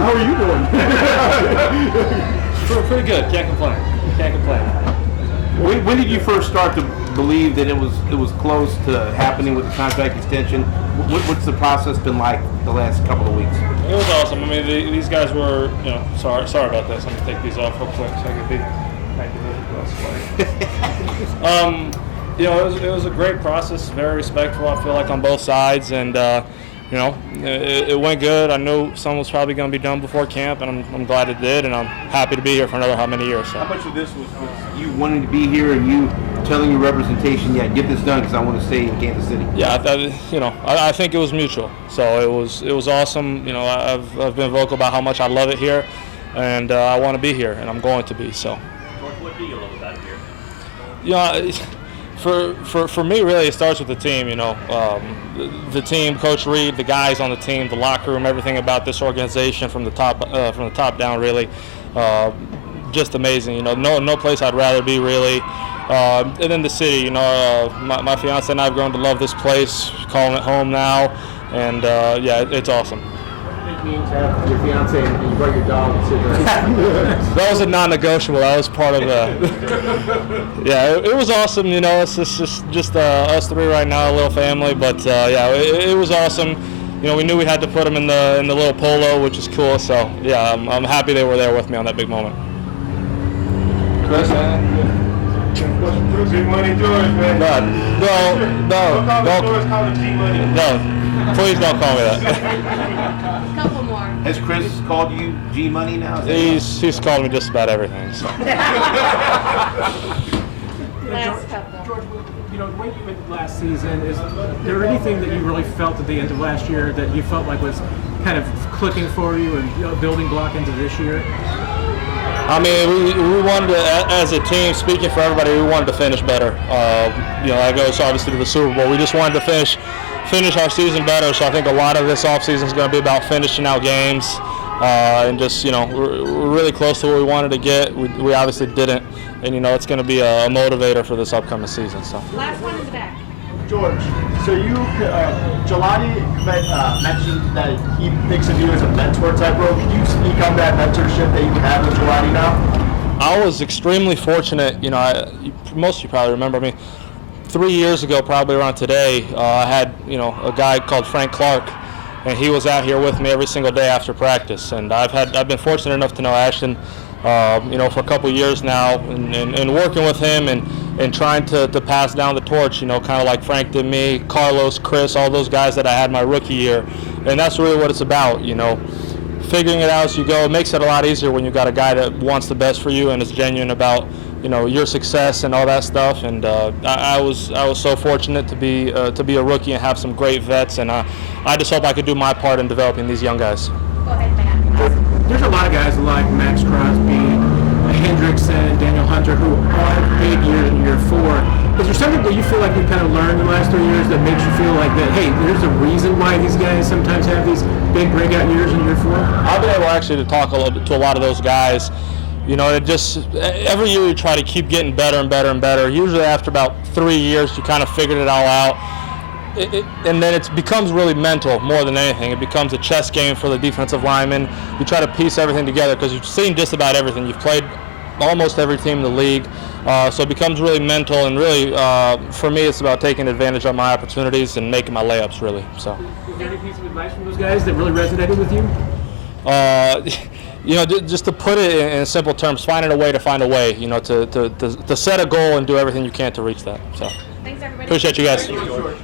How are you doing? Pretty good. Can't complain. When did you first start to believe that it was close to happening with the contract extension? What's the process been like the last couple of weeks? It was awesome. I mean, these guys were, sorry about this. I'm gonna take these off real quick so I can be. It was a great process, very respectful. I feel like on both sides, and it went good. I knew some was probably going to be done before camp, and I'm glad it did, and I'm happy to be here for another how many years. So. How much of this was you wanting to be here and you telling your representation, yeah, get this done because I want to stay in Kansas City? Yeah, I think it was mutual. So it was awesome. I've been vocal about how much I love it here, and I want to be here, and I'm going to be. So. What do you love about it here? For me, really, it starts with the team. The team, Coach Reed, the guys on the team, the locker room, everything about this organization from the top down, really, just amazing. No place I'd rather be, really. And then the city. My fiance and I have grown to love this place, calling it home now, and it's awesome. Means have your fiance and you brought your dog and sit there. That was a non-negotiable. That was part of the. Yeah, it was awesome. It's just us three right now, a little family. But it was awesome. We knew we had to put them in the little polo, which is cool. So yeah, I'm happy they were there with me on that big moment. Chris, Big Money George, man. No, please don't call me that. Couple more. has Chris called you G Money now? He's called me just about everything. So. Last couple. George, when you went last season, is there anything that you really felt at the end of last year that you felt like was kind of clicking for you and building block into this year? I mean, we wanted to, as a team, speaking for everybody, we wanted to finish better. That goes obviously to the Super Bowl. We just wanted to finish our season better. So I think a lot of this offseason is going to be about finishing out games and just, we're really close to where we wanted to get. We obviously didn't, and it's going to be a motivator for this upcoming season. So. Last one in the back. George, so Jelani mentioned that he thinks of you as a mentor type role. Can you speak on that mentorship that you have with Jelani now? I was extremely fortunate. Most of you probably remember me. 3 years ago, probably around today, I had a guy called Frank Clark, and he was out here with me every single day after practice. And I've been fortunate enough to know Ashton, for a couple of years now, and working with him and trying to pass down the torch, kind of like Frank did me, Carlos, Chris, all those guys that I had my rookie year. And that's really what it's about, figuring it out as you go. It makes it a lot easier when you've got a guy that wants the best for you and is genuine about, your success and all that stuff. And I was so fortunate to be a rookie and have some great vets. And I just hope I could do my part in developing these young guys. Go ahead, Matt. There's a lot of guys like Max Crosby, Hendrickson, Daniel Hunter, who all have big years in year 4. Is there something that you feel like you kind of learned in the last 3 years that makes you feel like that, hey, there's a reason why these guys sometimes have these big breakout years in year 4? I've been able actually to talk a little bit to a lot of those guys. It just, every year you try to keep getting better and better and better. Usually after about 3 years, you kind of figured it all out. And then it becomes really mental more than anything. It becomes a chess game for the defensive linemen. You try to piece everything together because you've seen just about everything. You've played almost every team in the league. So it becomes really mental, and really, for me, it's about taking advantage of my opportunities and making my layups, really. So. Is there any piece of advice from those guys that really resonated with you? Just to put it in simple terms, finding a way to find a way, to set a goal and do everything you can to reach that. So. Thanks, everybody. Appreciate you guys. Thank you, George.